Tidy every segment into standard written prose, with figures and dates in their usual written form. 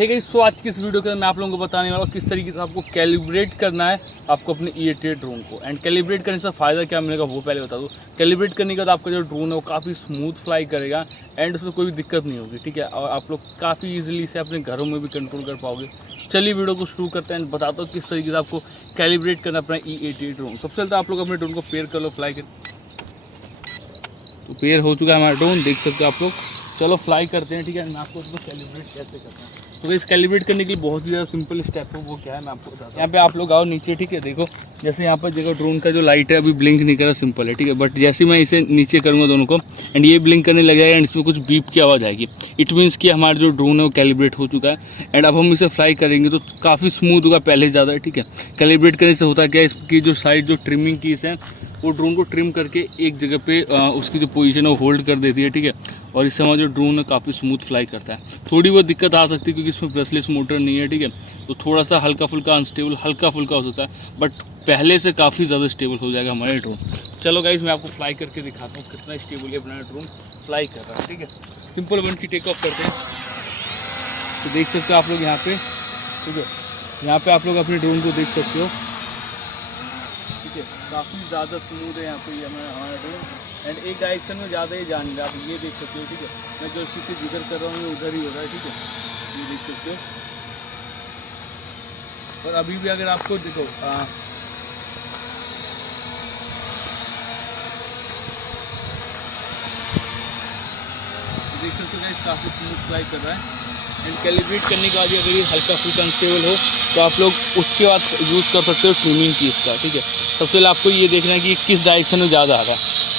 है गाइस, सो आज की इस वीडियो के अंदर मैं आप लोगों को बताने वाला हूँ किस तरीके से आपको कैलिब्रेट करना है आपको अपने E88 ड्रोन को। एंड कैलिब्रेट करने से फ़ायदा क्या मिलेगा वो पहले बता दूँ। कैलिब्रेट करने के बाद आपका जो ड्रोन है वो काफ़ी स्मूथ फ्लाई करेगा एंड उसमें कोई भी दिक्कत नहीं होगी, ठीक है। और आप लोग काफ़ी ईजिली इसे अपने घरों में भी कंट्रोल कर पाओगे। चलिए वीडियो को शुरू करते हैं एंड बताता हूँ किस तरीके से आपको कैलिब्रेट करना अपना E88 ड्रोन। सबसे पहले तो आप लोग अपने ड्रोन को पेयर कर लो, फ्लाई कर। तो पेयर हो चुका है हमारा ड्रोन, देख सकते हो आप लोग। चलो फ्लाई करते हैं, ठीक है। मैं आपको उसको कैलिब्रेट कैसे करता हूँ। तो इस कैलिब्रेट करने के लिए बहुत ही ज़्यादा सिंपल स्टेप है, वो क्या है मैं आपको बताता हूँ। यहाँ पे आप लोग आओ नीचे, ठीक है। देखो जैसे यहाँ पर देखो ड्रोन का जो लाइट है अभी ब्लिंक नहीं कर रहा, सिंपल है, ठीक है। बट जैसे मैं इसे नीचे करूँगा दोनों को एंड ये ब्लिंक करने लग जाएगा एंड इसमें कुछ बीप की आवाज़ आएगी। इट मीन्स कि हमारा जो ड्रोन है वो कैलिब्रेट हो चुका है एंड अब हम इसे फ्लाई करेंगे तो काफ़ी स्मूथ होगा पहले से ज़्यादा, ठीक है। कैलिब्रेट करने से होता क्या है, इसकी जो साइड जो ट्रिमिंग कीज है वो ड्रोन को ट्रिम करके एक जगह पे उसकी जो पोजीशन है वो होल्ड कर देती है, ठीक है। और इससे हमारा जो ड्रोन है काफ़ी स्मूथ फ्लाई करता है। थोड़ी बहुत दिक्कत आ सकती है क्योंकि इसमें ब्रशलेस मोटर नहीं है, ठीक है। तो थोड़ा सा हल्का फुल्का अनस्टेबल हल्का फुल्का हो सकता है, बट पहले से काफ़ी ज़्यादा स्टेबल हो जाएगा हमारा ड्रोन। चलो गाइस मैं आपको फ्लाई करके दिखाता हूँ कितना स्टेबल अपना ड्रोन फ्लाई कर रहा है, ठीक है। सिंपल 1 की टेक ऑफ करते हैं। तो देख सकते हो आप लोग यहाँ पे, ठीक है। यहाँ पे आप लोग अपने ड्रोन को देख सकते हो, ठीक है। काफ़ी ज़्यादा स्मूथ है यहाँ पे ये हमारा ड्रोन एंड एक डायरेक्शन में ज़्यादा ही जान रहा है, आप ये देख सकते हो, ठीक है। मैं जो इसकी जिक्र कर रहा हूँ ये उधर ही हो रहा है, ठीक है। ये देख सकते हो। और अभी भी अगर आपको देखो देख सकते हो काफ़ी स्मूथ फ्लाई कर रहा है। एंड कैलिब्रेट करने के बाद अगर ये हल्का फुल्का अनस्टेबल हो तो आप लोग उसके बाद यूज़ कर सकते हो ट्रिमिंग की इसका, ठीक है। सबसे पहले आपको ये देखना है कि किस डायरेक्शन में ज़्यादा आ रहा है,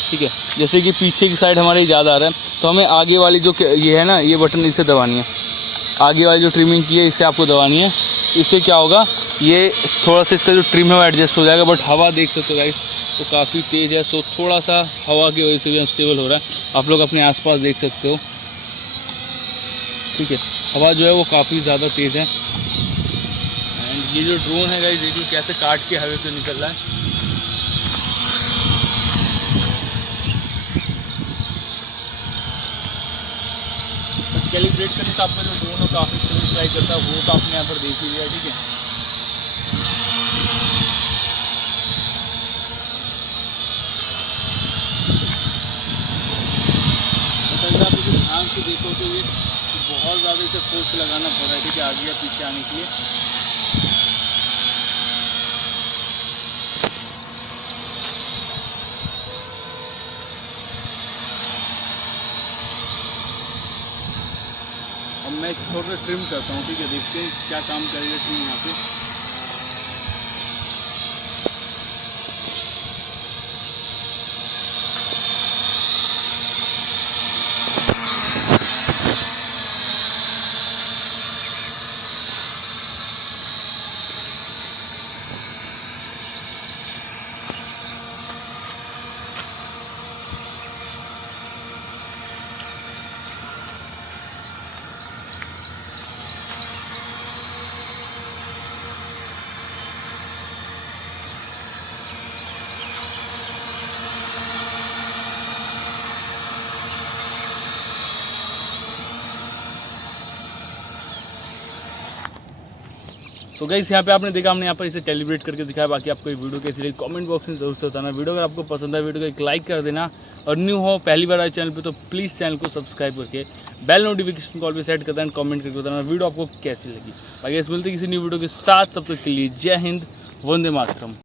ठीक है। जैसे कि पीछे की साइड हमारे ज़्यादा आ रहा है तो हमें आगे वाली जो ये है ना, ये बटन इसे दबानी है। आगे वाली जो ट्रिमिंग की है इसे आपको दबानी है। इससे क्या होगा, ये थोड़ा सा इसका जो ट्रिम है वो एडजस्ट हो जाएगा। बट हवा देख सकते हो गाइस तो काफ़ी तेज़ है, सो थोड़ा सा हवा की वजह से भी अनस्टेबल हो रहा है। आप लोग अपने आसपास देख सकते हो, ठीक है। हवा जो है वो काफ़ी ज़्यादा तेज़ है एंड ये जो ड्रोन है गाइस देखिए कैसे काट के हवा से निकल रहा है। कैलिब्रेट करने से आपका जो ड्रोन है काफ़ी स्मूथ फ्लाई करता है, वो तो आपने यहाँ पर देख लिया, ठीक है। अगर आप इसे ध्यान से देखो तो ये बहुत ज़्यादा इसे फोर्स लगाना पड़ रहा है, ठीक है, आगे या पीछे आने के लिए। अब मैं थोड़ा सा ट्रिम करता हूँ, ठीक है। देखते हैं क्या काम करेगा ट्रिम यहाँ पे। तो गाइस यहाँ पे आपने देखा, हमने यहाँ पर इसे कैलिब्रेट करके दिखाया। बाकी आपको ये वीडियो कैसी लगी कमेंट बॉक्स में जरूर से बताना। वीडियो अगर आपको पसंद है वीडियो को एक लाइक कर देना और न्यू हो पहली बार आए चैनल पे तो प्लीज़ चैनल को सब्सक्राइब करके बेल नोटिफिकेशन कॉल पे सेट कर देना। कमेंट करके बताना वीडियो आपको कैसी लगी। बाकी इस मिलते किसी न्यू वीडियो के साथ, तब तक के लिए जय हिंद, वंदे मातरम।